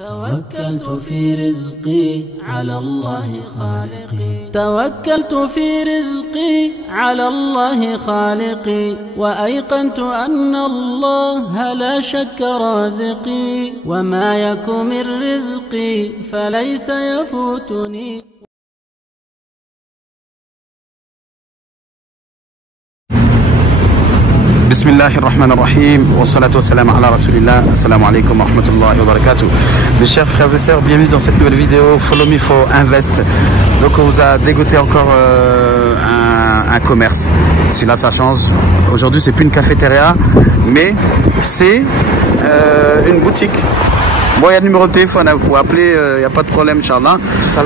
توكلت في رزقي على الله خالقي، توكلت في رزقي على الله خالقي، وأيقنت أن الله لا شك رازقي، وما يك من رزقي فليس يفوتني. بسم الله الرحمن الرحيم والصلاة والسلام على رسول الله. Assalamu alaikum wa rahmatullahi wa barakatuh. Mes chers frères et sœurs, bienvenue dans cette nouvelle vidéo Follow Me for Invest. Donc on vous a dégoté encore un commerce. Celui-là ça change. Aujourd'hui c'est plus une cafétéria, mais c'est une boutique. Bon, il y a le numéro de téléphone, vous pouvez appeler, il n'y a pas de problème, Inch'Allah.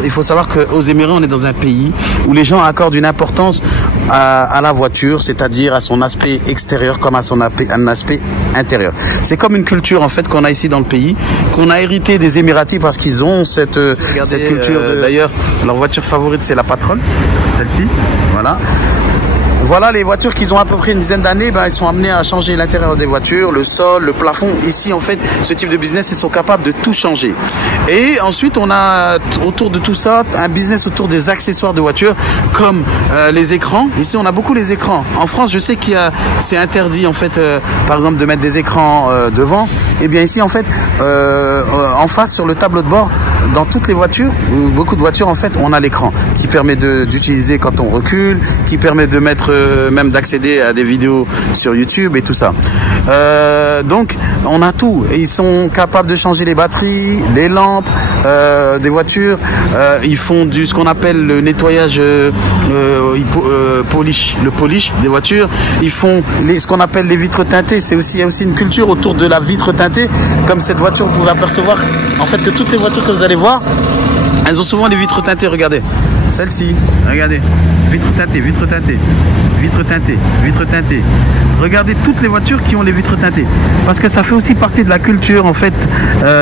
Il faut savoir qu'aux Émirats, on est dans un pays où les gens accordent une importance à la voiture, c'est-à-dire à son aspect extérieur comme à son aspect intérieur. C'est comme une culture en fait qu'on a ici dans le pays, qu'on a hérité des Émiratis parce qu'ils ont cette culture. D'ailleurs, leur voiture favorite, c'est la Patrol, celle-ci, voilà. Voilà les voitures qu'ils ont à peu près une dizaine d'années, ils sont amenés à changer l'intérieur des voitures, le sol, le plafond. Ici, en fait, ce type de business, ils sont capables de tout changer. Et ensuite, on a autour de tout ça un business autour des accessoires de voitures, comme les écrans. Ici, on a beaucoup les écrans. En France, je sais c'est interdit, en fait, par exemple, de mettre des écrans devant. Et bien ici, en fait, en face, sur le tableau de bord, dans toutes les voitures, ou beaucoup de voitures, en fait, on a l'écran qui permet d'utiliser quand on recule, qui permet de mettre même d'accéder à des vidéos sur YouTube et tout ça. Donc on a tout et ils sont capables de changer les batteries, les lampes des voitures. Ils font ce qu'on appelle le nettoyage polish des voitures. Ils font ce qu'on appelle les vitres teintées. Il y a aussi une culture autour de la vitre teintée. Comme cette voiture, vous pouvez apercevoir en fait que toutes les voitures que vous allez voir, elles ont souvent des vitres teintées. Regardez celle-ci, regardez, vitre teintée, vitre teintée, vitre teintée, vitre teintée. Regardez toutes les voitures qui ont les vitres teintées, parce que ça fait aussi partie de la culture en fait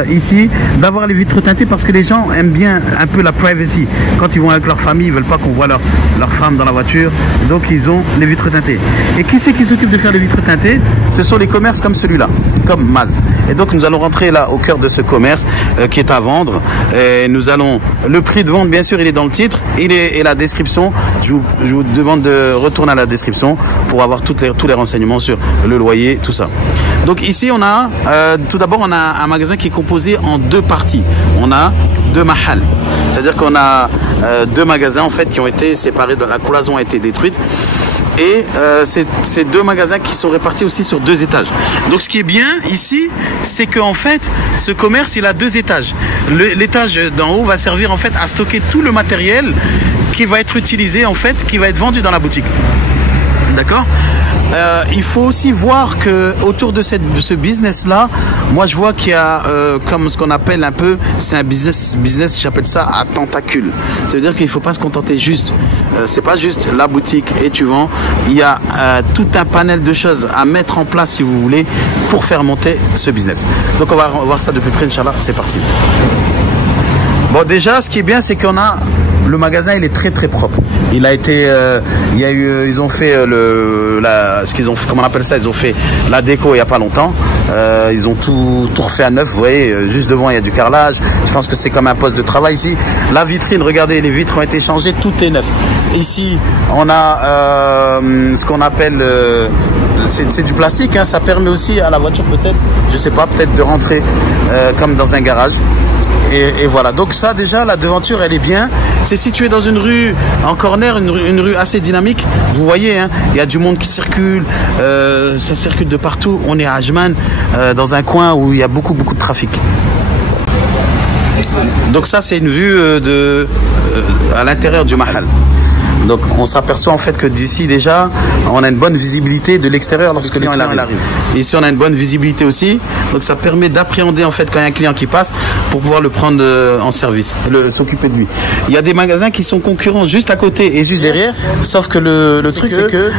ici d'avoir les vitres teintées, parce que les gens aiment bien un peu la privacy. Quand ils vont avec leur famille, ils veulent pas qu'on voit leur femme dans la voiture, donc ils ont les vitres teintées. Et qui c'est qui s'occupe de faire les vitres teintées? Ce sont les commerces comme celui-là, comme Maz. Et donc nous allons rentrer là au cœur de ce commerce qui est à vendre. Et nous allons, le prix de vente bien sûr il est dans le titre, et la description. Je vous demande de retourner à la description pour avoir tous les renseignements sur le loyer, tout ça. Donc ici on a tout d'abord on a un magasin qui est composé en deux parties. On a deux mahal, c'est-à-dire qu'on a deux magasins en fait qui ont été séparés, la cloison a été détruite. Et c'est deux magasins qui sont répartis aussi sur deux étages. Donc ce qui est bien ici, c'est qu'en fait ce commerce il a deux étages. L'étage d'en haut va servir en fait à stocker tout le matériel qui va être utilisé en fait, qui va être vendu dans la boutique. D'accord? Il faut aussi voir que autour de ce business là, moi je vois qu'il y a comme ce qu'on appelle un peu, c'est un business, j'appelle ça à tentacules. Ça veut dire qu'il ne faut pas se contenter juste, c'est pas juste la boutique et tu vends. Il y a tout un panel de choses à mettre en place si vous voulez pour faire monter ce business. Donc on va voir ça de plus près, Inch'Allah. C'est parti. Bon, déjà ce qui est bien c'est qu'on a le magasin, il est très très propre. Il a été, ils ont fait comment on appelle ça, ils ont fait la déco il y a pas longtemps. Ils ont tout refait à neuf. Vous voyez, juste devant il y a du carrelage. Je pense que c'est comme un poste de travail ici. La vitrine, regardez, les vitres ont été changées, tout est neuf. Ici, on a ce qu'on appelle, c'est du plastique. Hein, ça permet aussi à la voiture peut-être, je sais pas, peut-être de rentrer comme dans un garage. Et voilà, donc ça déjà la devanture elle est bien. C'est situé dans une rue en corner, une rue assez dynamique. Vous voyez, hein, il y a du monde qui circule, ça circule de partout. On est à Ajman, dans un coin où il y a beaucoup de trafic. Donc ça c'est une vue à l'intérieur du mahal. Donc on s'aperçoit en fait que d'ici déjà on a une bonne visibilité de l'extérieur lorsque le client arrive. Ici on a une bonne visibilité aussi, donc ça permet d'appréhender en fait quand il y a un client qui passe pour pouvoir le prendre en service, s'occuper de lui. Il y a des magasins qui sont concurrents juste à côté et juste derrière, sauf que le truc c'est que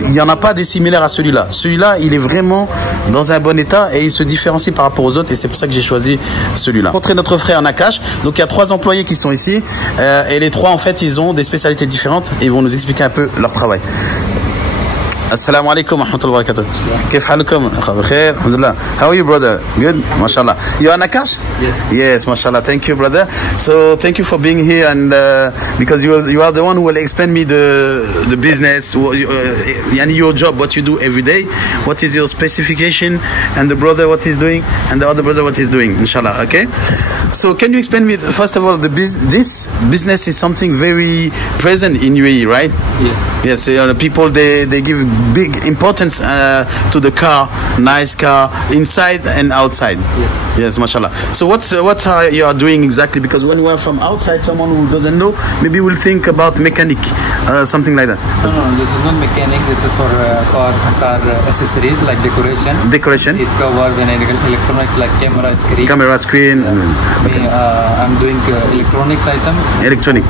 il n'y en a pas des similaires à celui-là. Celui-là il est vraiment dans un bon état et il se différencie par rapport aux autres, et c'est pour ça que j'ai choisi celui-là. Rencontrer notre frère Nakash, donc il y a 3 employés qui sont ici et les 3 en fait ils ont des spécialités différentes et ils vont nous expliquer un peu leur travail. Assalamu alaikum wa rahmatullahi wa barakatuh. كيف حالكم؟ بخير الحمد لله. How are you, brother? Good, mashallah. You are Nakash? Yes. Yes, mashallah. Thank you, brother. So thank you for being here, and because you are the one who will explain me the business, your job, what you do every day, what is your specification, and the brother what he's doing, and the other brother what he's doing, inshallah. Okay. So can you explain me first of all this business is something very present in UAE, right? Yes. Yes. The people they give big importance to the car, nice car, inside and outside. Yes. Yes, mashallah. So what are you are doing exactly? Because when we are from outside, someone who doesn't know, maybe will think about mechanic, something like that. No, this is not mechanic. This is for car accessories like decoration. Decoration. Seat cover, and electronics like camera screen. Camera screen. Okay. I'm doing electronics item. Electronic.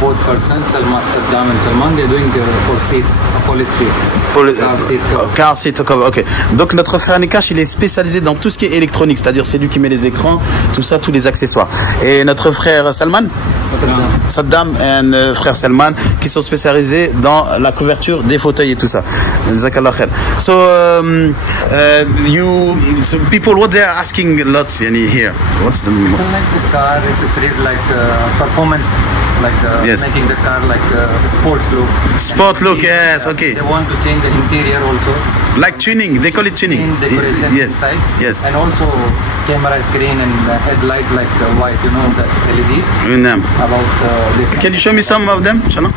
Both persons, Saddam and Salman, they're doing for seat, police seat. Car seat cover. Car seat cover, ok. Donc notre frère Nakash, il est spécialisé dans tout ce qui est électronique, c'est-à-dire c'est lui qui met les écrans, tout ça, tous les accessoires. Et notre frère Salman, Saddam et frère Salman, qui sont spécialisés dans la couverture des fauteuils et tout ça. Jazakallah khair. So people, what they are asking a lot here? What's the Like the car accessories like performance, like Yes. making the car like sports look. sport look? Yes, okay. They want to change the interior also. Like tuning, they call it tuning. In decoration Yes, inside. yes. And also camera screen and headlight like the white, the LEDs. Naam. About this. Can you show me some of them, Inch'Allah?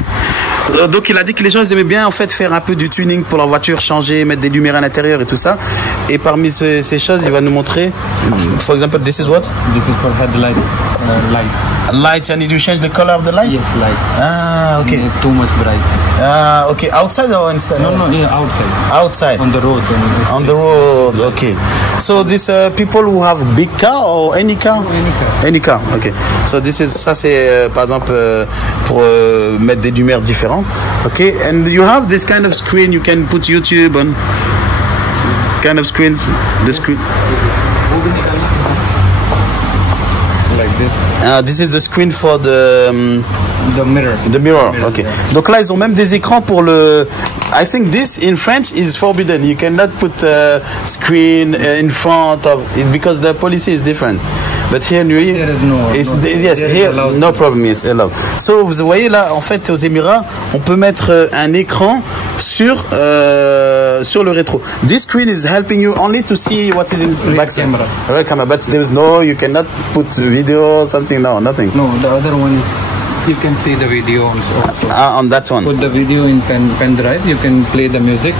Donc il a dit que les gens ils aimaient bien en fait faire un peu du tuning pour leur voiture, changer, mettre des lumières à l'intérieur et tout ça. Et parmi ces choses, il va nous montrer. For example, this is what? This is for headlight light. Light, and you change the color of the light? Yes, light. Ah, okay. Too much bright. Ah, okay. Outside or inside? No, yeah, outside. Outside. On the road. On the road, okay. So these people who have big car or any car? Any car. Any car, okay. So ça c'est par exemple pour mettre des lumières différentes. Okay, and you have this kind of screen you can put YouTube on. Kind of screens, the screen. Like this. This is the screen for the mirror. The mirror, okay. Donc là, ils ont même des écrans pour le. I think this in French is forbidden. You cannot put a screen in front of it because the policy is different. But here in UAE, There is no. yes, here no problem, yes, allowed. So vous voyez là, en fait, aux Émirats, on peut mettre un écran sur le rétro. This screen is helping you only to see what is in the back camera. Right camera, but there is no. You cannot put video, something. No, nothing. No, the other one. You can see the video also. On that one. Put the video in pen drive. You can play the music.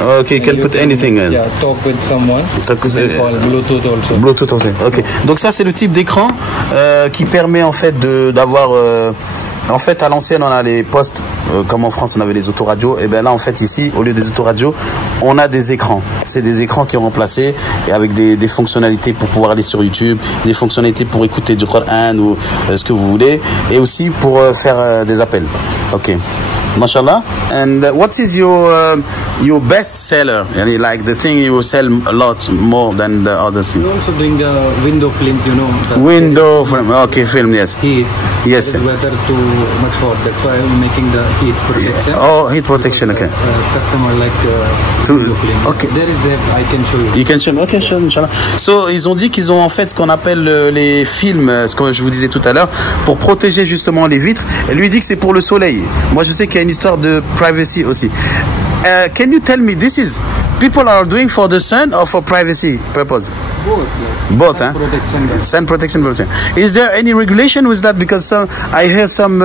Okay, you can put anything in. Yeah, talk with someone. Talk with- They call Bluetooth also. Bluetooth aussi. Ok. Donc ça c'est le type d'écran qui permet en fait d'avoir. En fait, à l'ancienne, on a les postes, comme en France, on avait les autoradios. Et bien là, en fait, ici, au lieu des autoradios, on a des écrans. C'est des écrans qui ont remplacé, et avec des fonctionnalités pour pouvoir aller sur YouTube, des fonctionnalités pour écouter du Coran ou ce que vous voulez, et aussi pour faire des appels. Ok. Mashallah. And what is your best seller? Yani, like the thing you sell a lot more than the other thing. We're also doing the window films, the Window film. Okay, film. Yes. heat. Yes. The weather too much hot. That's why I'm making the heat protection. Oh, heat protection. Okay. Customer like To- window film. okay. There is a, I can show you. You can show me. Okay, sure, Inch'Allah. So, ils ont dit qu'ils ont en fait ce qu'on appelle les films, ce que je vous disais tout à l'heure, pour protéger justement les vitres. Et lui il dit que c'est pour le soleil. Moi, je sais qu'il y a une histoire de privacy aussi. Can you tell me, this is people are doing for the sun or for privacy purpose? Both, huh? Protection. Sun protection. Is there any regulation with that? Because I hear some,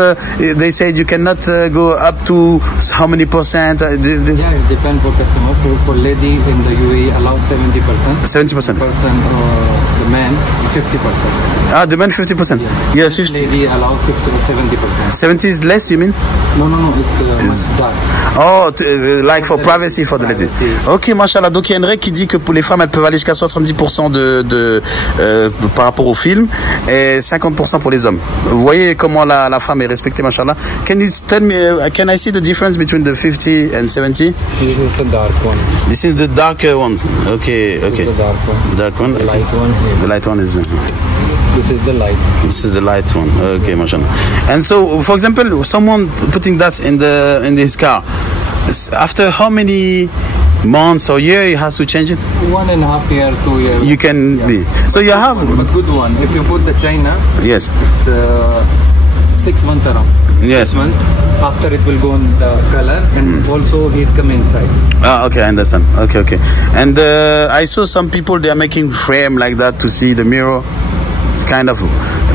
they said you cannot go up to how many percent? Yeah, it depends for customer. For lady in the UAE allowed 70%. 70%. Person, the man 50%. Ah, the man 50%. Yes, 50. Lady allowed 50 to 70%. 70 is less, you mean? No, it's much dark. Oh, like for privacy for the lady. Ok, mashallah. Donc il y a une règle qui dit que pour les femmes, elles peuvent aller jusqu'à 70% par rapport au film et 50% pour les hommes. Vous voyez comment la femme est respectée, mashallah. Can you tell me, can I see the difference between the 50 and 70? This is the dark one. This is the darker one. Okay, okay. The dark one. Dark one. The light one. The light one is. This is the light. This is the light one. Okay, mashallah. And so, for example, someone putting that in his car, After how many months or year you have to change it? 1.5 year, 2 years. You can be. So you have. But good one. If you put the China, Yes. it's 6 months around. Yes. 6 months. After it will go on the color and also heat come inside. Ah, okay, I understand. Okay, okay. And I saw some people, they are making frame like that to see the mirror. Kind of,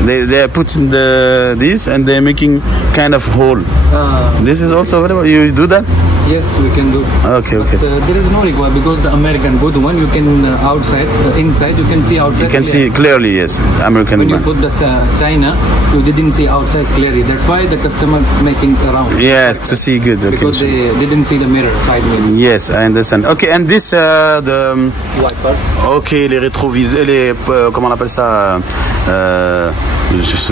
they are putting this and they're making kind of hole. This is also available. You do that? Yes, we can do. Okay, okay. But, there is no requirement because the American good one, you can outside, inside, you can see outside. You can see clearly, yes. American When you one. put the China, you didn't see outside clearly. That's why the customer making around. Yes, to see good. Okay. Because they didn't see the mirror, side mirror. Yes, I understand. Okay, and this the. Wiper. Ok, les rétroviseurs, les comment on appelle ça?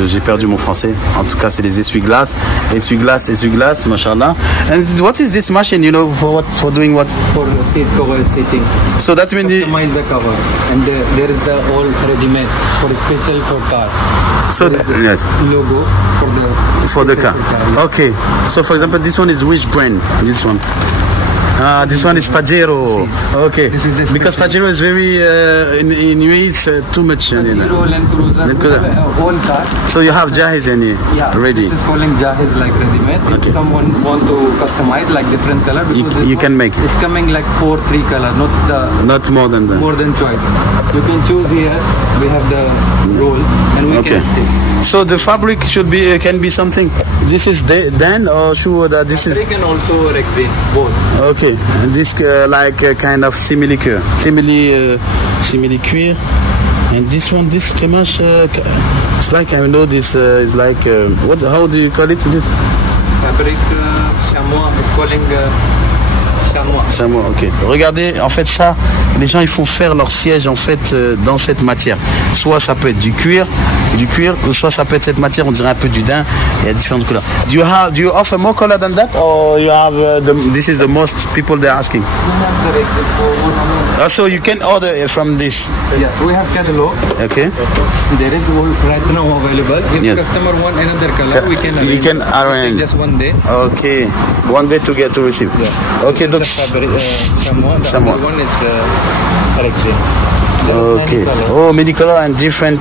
J'ai perdu mon français. En tout cas, c'est les essuie-glaces, essuie-glaces, machallah. And what is this machine? You know, for doing what? For the seat cover stitching. So that means Customize the cover, and there is the all ready-made for special for car. so There is the yes, logo for the car. yeah. Okay. So for example, this one is which brand? This one. This one is Pajero. Okay. This is the Because special. Pajero is very in UAE it's too much. Hero Land Cruiser, Land Cruiser. whole car. So you have Jahiz ready. This is calling Jahiz like ready-made. If someone want to customize like different color, because You this can one make. It's coming like 4-3 color, not the Not more than that. more than choice. You can choose here. We have the roll, and we Okay. can stitch. So the fabric should be can be something. This is then or sure that this is They can also resin both. okay. And this like kind of simili cuir, simili cuir. And this one, this Kemash, it's like I know this is like what? How do you call it? This Fabric chamois is calling chamois. chamois. Ok. Regardez, en fait ça, les gens ils font faire leur siège en fait dans cette matière. Soit ça peut être du cuir, ou soit ça peut être cette matière, on dirait un peu du daim. Il y a différentes couleurs. Do you offer more color than that, or you have this is the most people they're asking? We have the resin for Also, you can order from this. yeah, we have catalog. Okay. There is all right now available. If Yes. customer want another color, we can You arrange. can arrange. Just one day. Okay. One day to get to receive. Okay, The donc. fabric chamois. The Chamois. other one is resin. Okay. Oh, many color and different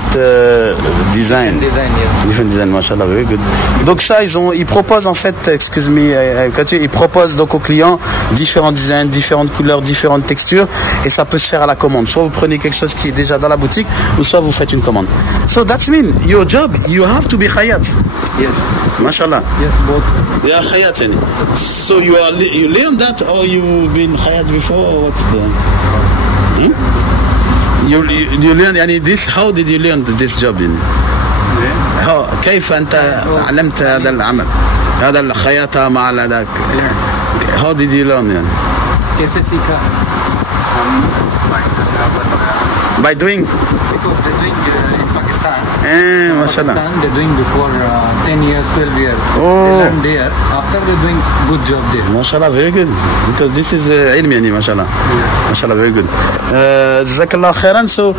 design. Design, yes. Different design, mashallah, very good. Donc ça, ils proposent en fait, excuse me, ils proposent donc aux clients différents designs, différentes couleurs, différentes textures, et ça peut se faire à la commande. Soit vous prenez quelque chose qui est déjà dans la boutique, ou soit vous faites une commande. So that means your job, you have to be khayat, Yes. mashallah. Yes, both. They are khayat. So you learn that, or you've been khayat before, or what's the? You learn يعني this. How did you learn this job? كيف أنت علمت هذا العمل؟ هذا الخياطة مع ذاك. How did you learn يعني? कैसे सीखा? By doing. Because they're doing in Pakistan. mashallah. Pakistan, they're doing before 10 years, 12 years. Oh. They learn there. After they're doing good job there. MashaAllah, very good. Because this is ilm yani, mashallah. MashaAllah, very good. Jazakallah khairan. So,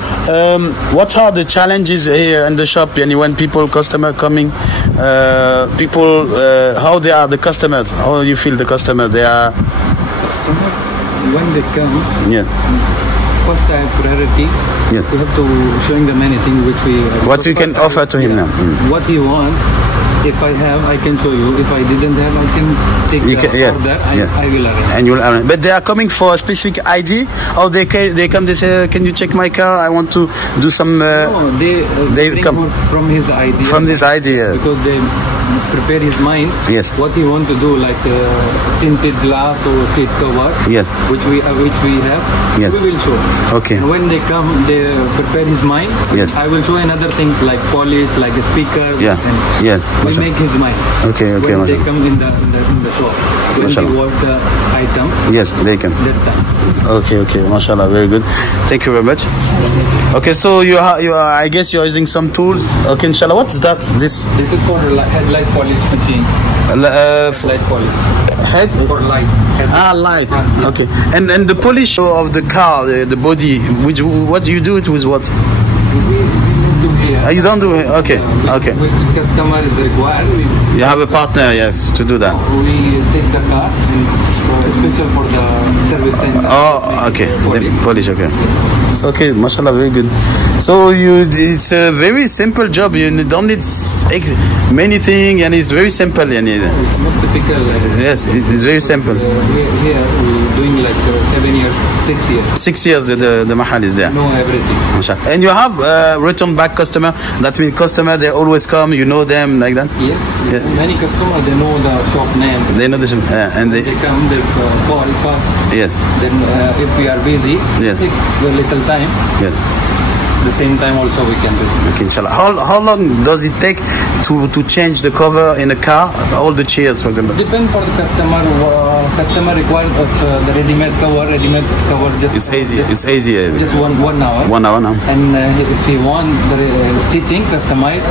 what are the challenges here in the shop? Yani, when customer coming, people, how they are the customers? How you feel the customer? They are, Customer, when they come, yeah. first I have priority. Yeah. We have to showing them anything which we. What you can offer to him now. What he want. If I have, I can show you. If I didn't have, I can take You can- yeah, order. yeah. I will arrange. And you'll arrange. But they are coming for a specific ID, or they come, they say, can you check my car? I want to do some, No, they bring come from his idea. from this idea. Because they prepare his mind. Yes. What he want to do, like tinted glass or seat cover. Yes. Which we have. Yes. We will show. Okay. And when they come, they prepare his mind. Yes. I will show another things like polish, like a speaker. Yeah. And Yeah. we make his mind. Okay, okay, When they mashallah. come in the shop, when Mashallah. they want the item, Yes, they can. that time. Okay, mashallah, very good. Thank you very much. Okay, so you are, I guess you're using some tools. Okay, inshallah, what's that? This This is for headlight polish machine. Light polish. head? For light. Light. Okay, and the polish of the car, the body. What do you do it with? What? We do here. You don't do it. Okay, okay. Which customer is required, You have a partner, yes, to do that. we take the car and special for the service center. Oh, okay. Polish, okay. So, okay, mashallah, very good. So it's a very simple job. You don't need many things, and it's very simple. It's not typical. Yes, it's very simple. Here we're doing like 7 years, 6 years. 6 years the mahal is there. Know everything. And you have return back customer. That means customer, they always come. You know them like that. Yes. Yeah. Many customers, they know the shop name. They know the shop, and they come. They call fast. Yes. Then if we are busy, yes, it takes a little time. Yes. The same time also we can do. Okay, inshallah. How long does it take to change the cover in a car, all the chairs, for example? Depends for the customer. Customer requires the ready-made cover. Just it's easy. It's easy. Just 1 hour. 1 hour now. And if you want the stitching customized,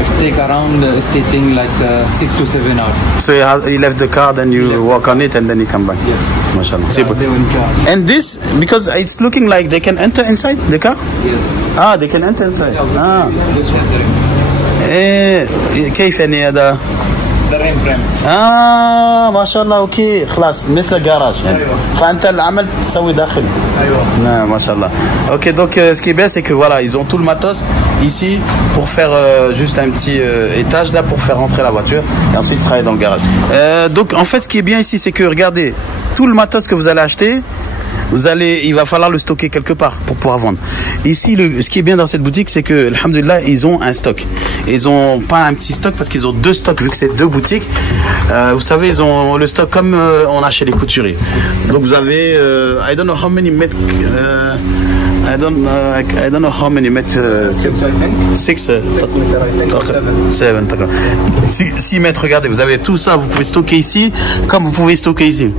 it take around stitching like 6 to 7 hours. So he left the car, then you work on it, and then he come back. Yes. MashaAllah. Super. They will in charge. And this, because it's looking like they can enter inside the car? Yes. Ah, they can enter inside. كيف يعني هذا؟ The rain frame. ما شاء الله اوكي خلاص مثل جراج يعني. أيوة. فانت العمل تسوي داخل. أيوة. ما شاء الله. Ok, donc ce qui est bien c'est que voilà, ils ont tout le matos ici pour faire juste un petit étage là pour faire rentrer la voiture et ensuite travailler dans le garage. Donc en fait ce qui est bien ici c'est que regardez tout le matos que vous allez acheter, il va falloir le stocker quelque part pour pouvoir vendre. Ici, ce qui est bien dans cette boutique, c'est que, alhamdoulilah, ils ont un stock. Ils ont pas un petit stock parce qu'ils ont 2 stocks, vu que c'est 2 boutiques. Vous savez, ils ont le stock comme on a chez les couturiers. Donc vous avez, I don't know how many mètres, I don't know how many mètres. 6, I think. 6 meter, I think. 7, d'accord. 6 mètres, regardez, vous avez tout ça, vous pouvez stocker ici, comme vous pouvez stocker ici.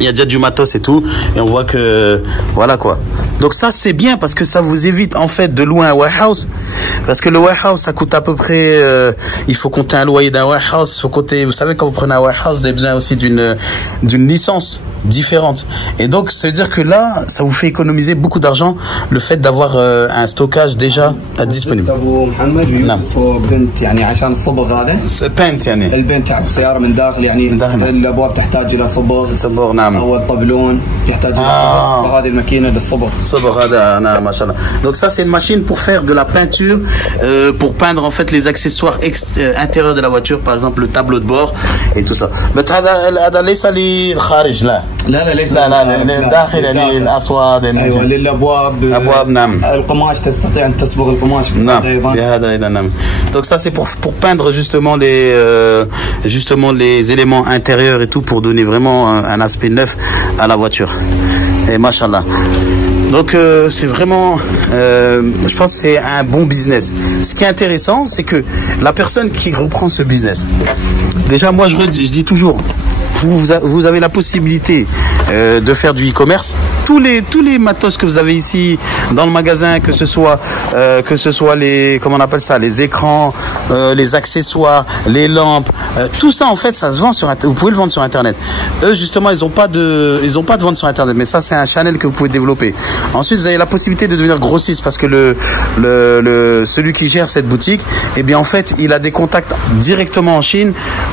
Il y a déjà du matos et tout, et on voit que voilà quoi. Donc ça c'est bien parce que ça vous évite en fait de louer un warehouse, parce que le warehouse ça coûte à peu près, il faut compter un loyer d'un warehouse, il faut compter, vous savez quand vous prenez un warehouse vous avez besoin aussi d'une licence différente, et donc ça veut dire que là ça vous fait économiser beaucoup d'argent le fait d'avoir un stockage déjà disponible. نعم. بنت يعني عشان الصبغ هذا. بنت يعني. البنت حق السيارة من داخل يعني الأبواب تحتاج إلى صبغ. نعم. أو الطبلون يحتاج إلى صبغ. وهذه الماكينة للصبغ. صبغ هذا أنا ما شاء الله. Donc ça c'est une machine pour faire de la peinture, pour peindre en fait les accessoires intérieurs de la voiture, par exemple le tableau de bord et tout ça. Mais هذا ليس للخارج لا. لا ليس داخل يعني الأصوات. أيوة للأبواب. أبواب نعم. القماش تستطيع أن تصبغ القماش. نعم. بهذا إذا نعم. Donc ça c'est pour peindre justement les éléments intérieurs et tout, pour donner vraiment un aspect neuf à la voiture. Et machallah. Donc c'est vraiment, je pense que c'est un bon business. Ce qui est intéressant, c'est que la personne qui reprend ce business, déjà moi je dis toujours, vous avez la possibilité de faire du e-commerce. Tous les matos que vous avez ici dans le magasin, que ce soit les, comment on appelle ça, les écrans, les accessoires, les lampes, tout ça en fait ça se vend sur internet. Vous pouvez le vendre sur internet. Eux justement ils ont pas de vente sur internet, mais ça c'est un channel que vous pouvez développer. Ensuite vous avez la possibilité de devenir grossiste, parce que celui qui gère cette boutique, eh bien en fait il a des contacts directement en Chine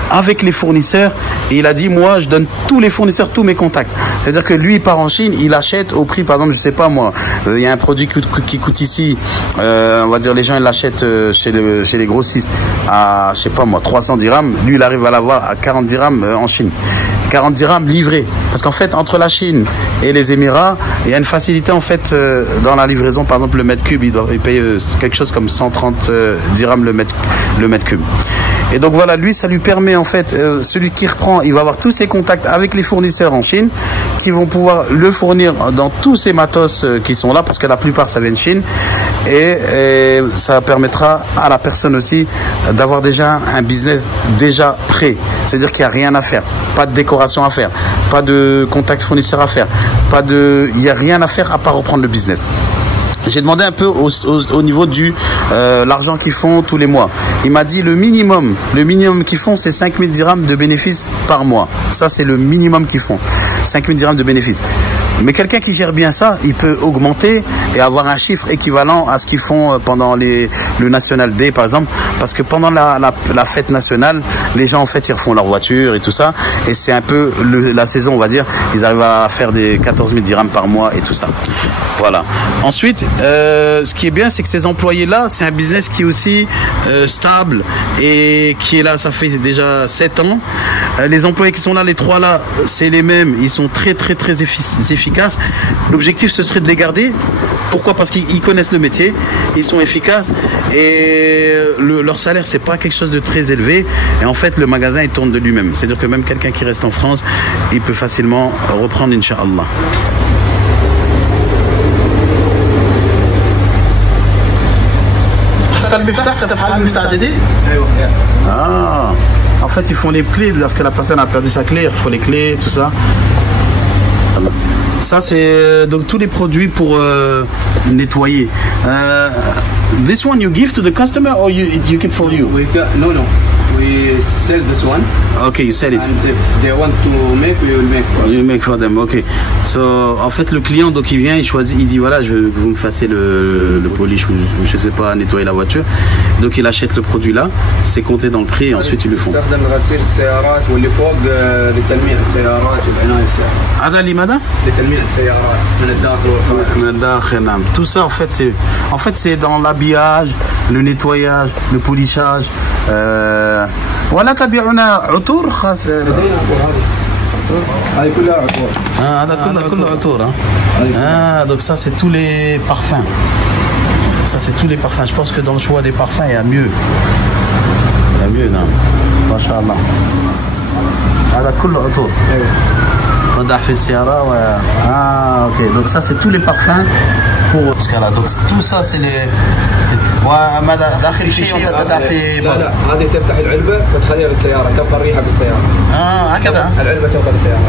avec les fournisseurs, et il a dit moi je donne tous les fournisseurs tous mes contacts. C'est-à-dire que lui il part en Chine, il achète au prix, par exemple je sais pas moi, il y a un produit qui coûte ici, on va dire les gens ils l'achètent chez les grossistes à je sais pas moi 300 dirhams, lui il arrive à l'avoir à 40 dirhams en Chine. 40 dirhams livrés, parce qu'en fait entre la Chine et les Émirats il y a une facilité en fait dans la livraison. Par exemple le mètre cube il paye quelque chose comme 130 dirhams le mètre cube. Et donc voilà, lui ça lui permet en fait, celui qui reprend il va avoir tous ses contacts avec les fournisseurs en Chine qui vont pouvoir le fournir dans tous ces matos qui sont là, parce que la plupart ça vient de Chine, et ça permettra à la personne aussi d'avoir déjà un business déjà prêt, c'est-à-dire qu'il n'y a rien à faire, pas de décoration à faire, pas de contact fournisseur à faire, il n'y a rien à faire à part reprendre le business. J'ai demandé un peu au niveau du l'argent qu'ils font tous les mois. Il m'a dit le minimum qu'ils font c'est 5000 dirhams de bénéfices par mois. Ça c'est le minimum qu'ils font, 5000 dirhams de bénéfices. Mais quelqu'un qui gère bien ça, il peut augmenter et avoir un chiffre équivalent à ce qu'ils font pendant le National Day, par exemple. Parce que pendant la fête nationale, les gens, en fait, ils refont leur voiture et tout ça. Et c'est un peu la saison, on va dire. Ils arrivent à faire des 14 000 dirhams par mois et tout ça. Voilà. Ensuite, ce qui est bien, c'est que ces employés-là, c'est un business qui est aussi stable et qui est là, ça fait déjà 7 ans. Les employés qui sont là, les 3 là, c'est les mêmes. Ils sont très efficaces. L'objectif, ce serait de les garder. Pourquoi? Parce qu'ils connaissent le métier, ils sont efficaces et leur salaire, c'est pas quelque chose de très élevé. Et en fait, le magasin, il tourne de lui-même. C'est-à-dire que même quelqu'un qui reste en France, il peut facilement reprendre, Inch'Allah. Ah, en fait, ils font les clés lorsque la personne a perdu sa clé, il faut les clés, tout ça. Ça, c'est donc tous les produits pour nettoyer. This one you give to the customer or you keep for you? No. We sell this one. Okay, you sell it. And if they want to make, we will make for them. You make for them, ok. So, en fait, le client, donc il vient, il choisit, il dit voilà, je veux que vous me fassiez le polish ou je sais pas, nettoyer la voiture. Donc il achète le produit là, c'est compté dans le prix et ensuite ils le font. Tout ça, en fait, c'est dans l'habillage, le nettoyage, le polissage. ولا تبيعون عطور خاص هاي كلها عطور. هذا كله عطور. Donc ça c'est tous les parfums. Ça c'est tous les parfums. Je pense que dans le choix des parfums il y a mieux. Il y a mieux, non. Mashallah. هذا كله عطور. قدح في السيارة ok. Donc ça c'est tous les parfums pour ce cas-là. Donc tout ça c'est les وماذا داخل شيء وتدع في بوكس. هذه تفتح العلبة وتخليها بالسيارة تبقى الريحة بالسيارة. هكذا. العلبة تبقى بالسيارة.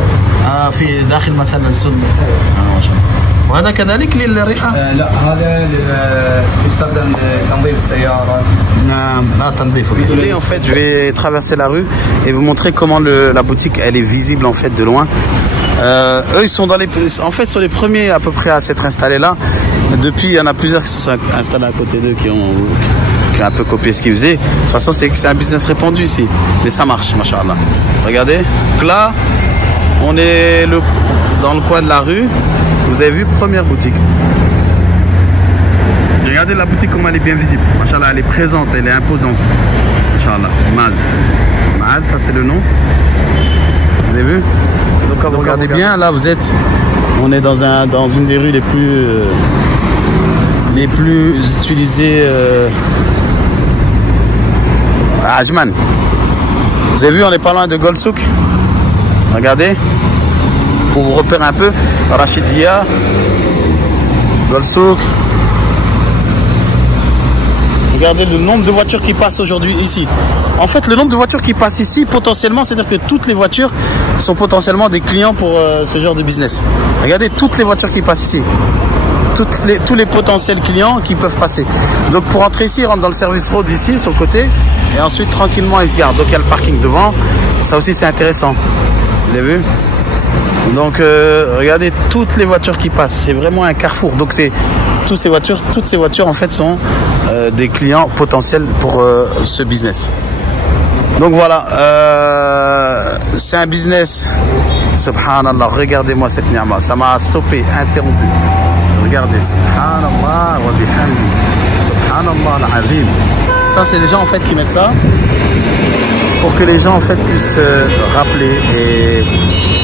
في داخل مثلا السن. ما شاء الله. وهذا كذلك للريحة؟ لا هذا يستخدم لتنظيف السيارة. تنظيف. En fait, je vais traverser la rue et vous montrer comment la boutique elle est visible en fait de loin. Eux ils sont en fait sur les premiers à peu près à s'être installés là. Depuis il y en a plusieurs qui se sont installés à côté d'eux qui ont un peu copié ce qu'ils faisaient. De toute façon c'est un business répandu ici, mais ça marche, machallah. Regardez, donc là on est dans le coin de la rue. Vous avez vu, première boutique. Regardez la boutique comment elle est bien visible. Machallah, elle est présente, elle est imposante. Machallah, Maz, ça c'est le nom. Vous avez vu? Donc quand vous regardez bien, là vous êtes, on est dans une des rues les plus utilisées à Ajman. Vous avez vu, on n'est pas loin de Golsouk. Regardez, pour vous repérer un peu, Rachidia, Golsouk. Regardez le nombre de voitures qui passent aujourd'hui ici. En fait, le nombre de voitures qui passent ici, potentiellement, c'est-à-dire que toutes les voitures sont potentiellement des clients pour ce genre de business. Regardez toutes les voitures qui passent ici. Tous les potentiels clients qui peuvent passer. Donc pour entrer ici, ils rentrent dans le service road ici, sur le côté. Et ensuite, tranquillement, ils se gardent. Donc il y a le parking devant. Ça aussi, c'est intéressant. Vous avez vu? Donc regardez toutes les voitures qui passent. C'est vraiment un carrefour. Donc toutes ces voitures en fait sont des clients potentiels pour ce business. Donc voilà, c'est un business. Subhanallah, regardez-moi cette ni'ma. Ça m'a stoppé, interrompu. Regardez, subhanallah wa bihamdi. Subhanallah al-azim. Ça c'est les gens en fait qui mettent ça pour que les gens en fait puissent se rappeler et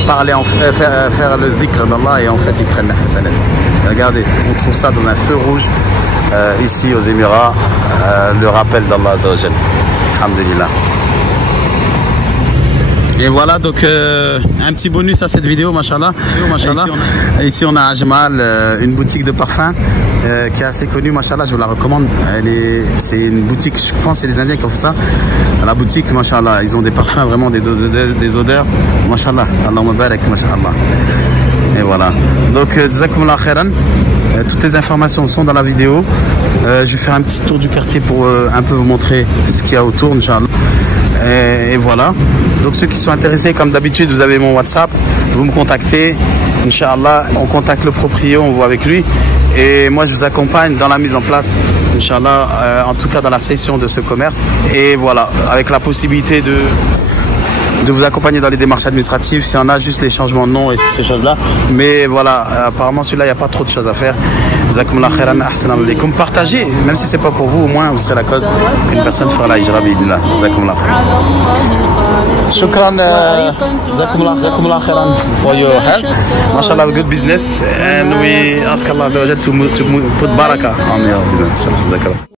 parler, faire le zikr d'Allah et en fait ils prennent la hasanat. Regardez, on trouve ça dans un feu rouge ici aux Émirats, le rappel d'Allah Azza wa Jal. Alhamdulillah. Et voilà donc un petit bonus à cette vidéo, machallah. Ici on a Ajmal, une boutique de parfums qui est assez connue, machallah, je vous la recommande. C'est une boutique, je pense c'est des Indiens qui ont fait ça. La boutique, machallah, ils ont des parfums, vraiment des odeurs, machallah. Allahumma barak, machallah. Et voilà. Donc jazakumullah khairan. Toutes les informations sont dans la vidéo. Je vais faire un petit tour du quartier pour un peu vous montrer ce qu'il y a autour, inchallah. Et voilà. Donc ceux qui sont intéressés, comme d'habitude, vous avez mon WhatsApp, vous me contactez Inch'Allah, on contacte le proprio, on voit avec lui. Et moi, je vous accompagne dans la mise en place, Inch'Allah, en tout cas dans la session de ce commerce. Et voilà, avec la possibilité de vous accompagner dans les démarches administratives, si on a juste les changements de nom et toutes ces choses-là. Mais voilà, apparemment, celui-là, il n'y a pas trop de choses à faire. Partagez, même si ce n'est pas pour vous, au moins vous serez la cause qu'une personne fera la hijra bi'idhnillah. Shukran, jazakumullah khairan for your help. MashaAllah, good business, and we ask Allah to put barakah on your business.